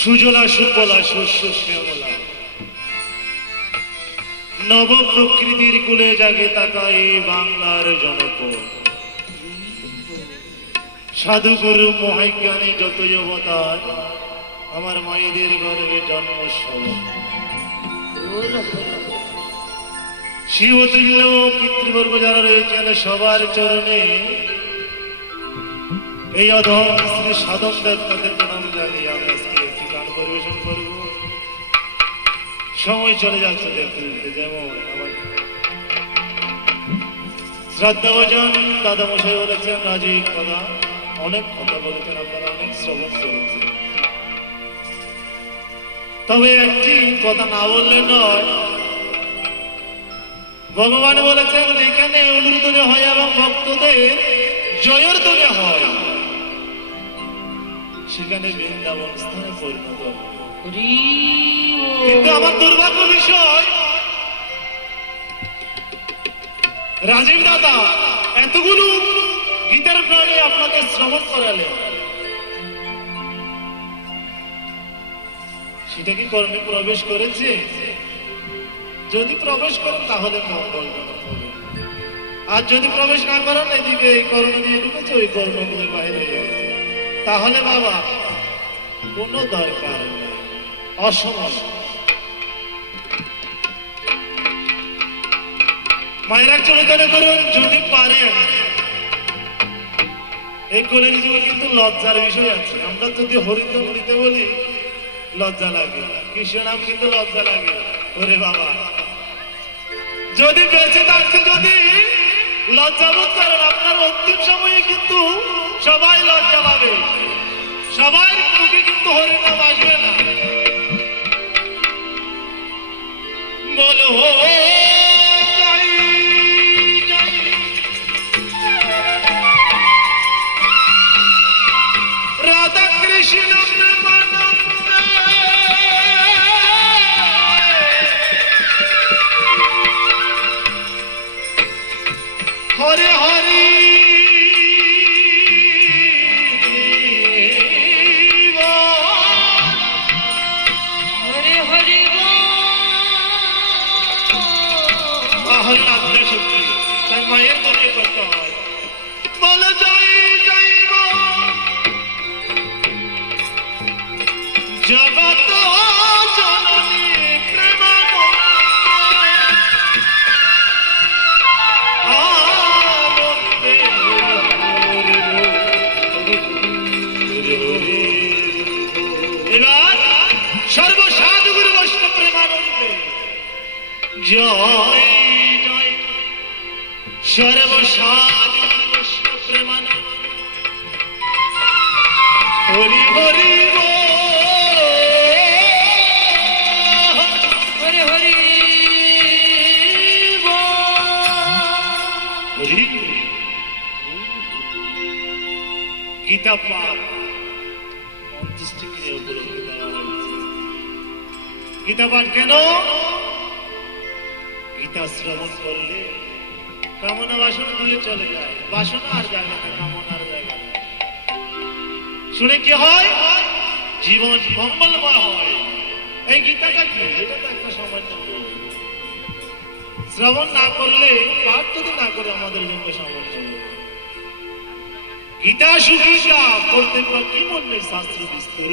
সুজলা সুফলা শস্য শ্যামলা। নব প্রকৃতির কুলে জাগে তাকাই বাংলার জনপদ। সাধুগুরু মহাজ্ঞানী যত অবতার আমার মায়েদের গর্বে জন্ম শিবতুল্য পিতৃবর্গ যারা রয়েছেন সবার চরণে, এই অধম শ্রী সাধক দেবতাদের সময় চলে যাচ্ছে দেখতে দেখতে যেমন আমার শ্রদ্ধাভজন দাদা মশাই বলেছেন রাজীব কথা, অনেক কথা বলেছেন আপনারা, অনেক শ্রবণ তবে একটি কথা না বললে নয়, ভগবান বলেছেন, যেখানে অনুরোধনে হয় এবং ভক্তদের জয়ের দলে হয়, সেখানে বৃন্দাবন স্থানে পরিণত হয়। কিন্তু আমার দুর্ভাগ্য বিষয়, রাজীব দাদা, এতগুলো গীতার প্রাণে আপনাকে শ্রবণ করালেন। সেটা কি কর্মে প্রবেশ করেছে? যদি প্রবেশ করেন, তাহলে মঙ্গলজনক হবে আর যদি প্রবেশ না করেন, এদিকে এই কর্ম দিয়ে ঢুকেছে, ওই কর্মগুলো বাইরে তাহলে বাবা, কোনো দরকার নেই। অসময় মায়েরা চরিতনে করুন যদি পারেন। এই কলির যুগে কিন্তু লজ্জার বিষয় আছে। আমরা যদি হরিদ্র দিতে বলি, লজ্জা লাগে। কৃষ্ণ নাম কিন্তু লজ্জা লাগে। ওরে বাবা। যদি বেঁচে থাকতে যদি লজ্জাবোধ করেন, আপনার অন্তিম সময়ে কিন্তু সবাই লজ্জা পাবে। সবাই মুখে কিন্তু হরিনাম আসবে না। বলো সর্বসাধুগুরু বৈষ্ণব প্রেমানন্দে জয় জয় সর্বসাধুগুরু বৈষ্ণব প্রেমানন্দ হরি হরি। গীতা পাঠ কেন? গীতা শ্রবণ করলে কামনা বাসনা দূরে চলে যায়। বাসনা আর জায়গা না কামনার জায়গা। শুনে কি হয়? জীবন মঙ্গলময় হয়। এই গীতাটা কি? এটা তো একটা সামান্য শ্রবণ না করলে পাঠ যদি না করে আমাদের জন্য সামান্য গীতা সুগীতা পড়তে পর কি মনে শাস্ত্র বিস্তর।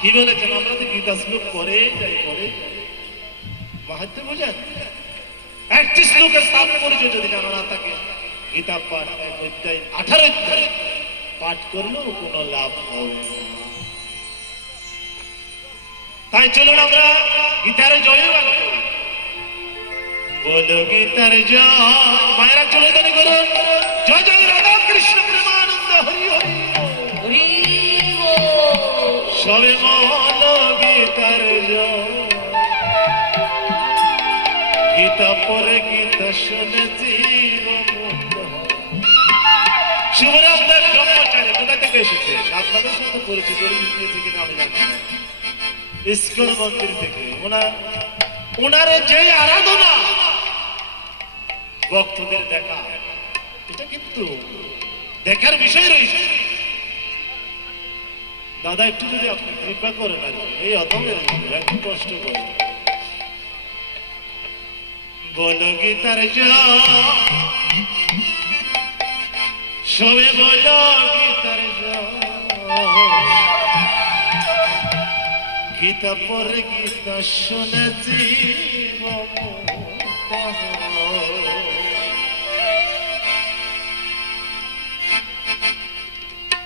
কি বলেছেন আমরা তো গীতা শ্লোক পরে যাই পরে যাই। মাহাত্ম বোঝেন তাই চলুন আমরা গীতার জয় গীতার জয় মায়েরা চলে জয় জয় রাধা কৃষ্ণ প্রেমানন্দ, হরি হরি সবে মন গীতার। গীতা পরে গীতা শুনে হয়। ব্রহ্মচারী কোথা থেকে এসেছে আপনাদের সাথে পরিচিত ওনার ওনার যে আরাধনা ভক্তদের দেখা এটা কিন্তু দেখার বিষয় রয়েছে দাদা, একটু যদি আপনি কৃপা করেন আর এই অধমের একটু কষ্ট করে। বলো গীতার সবে বলো গীতার গীতা পরে গীতা শুনেছি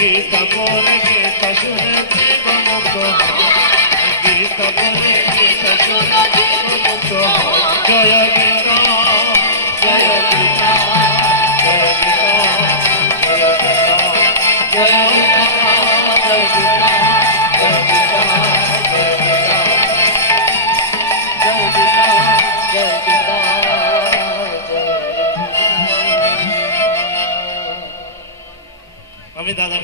Gita bole, Gita shune, Gita mukto Gita bole, Gita shune, Gita mukto Jaya Gita, Jaya Gita Jaya Gita, Jaya Gita Jaya Gita, Jaya Gita Jaya Gita, Jaya Gita Jaya Gita, Jaya Gita Jaya Gita Amidada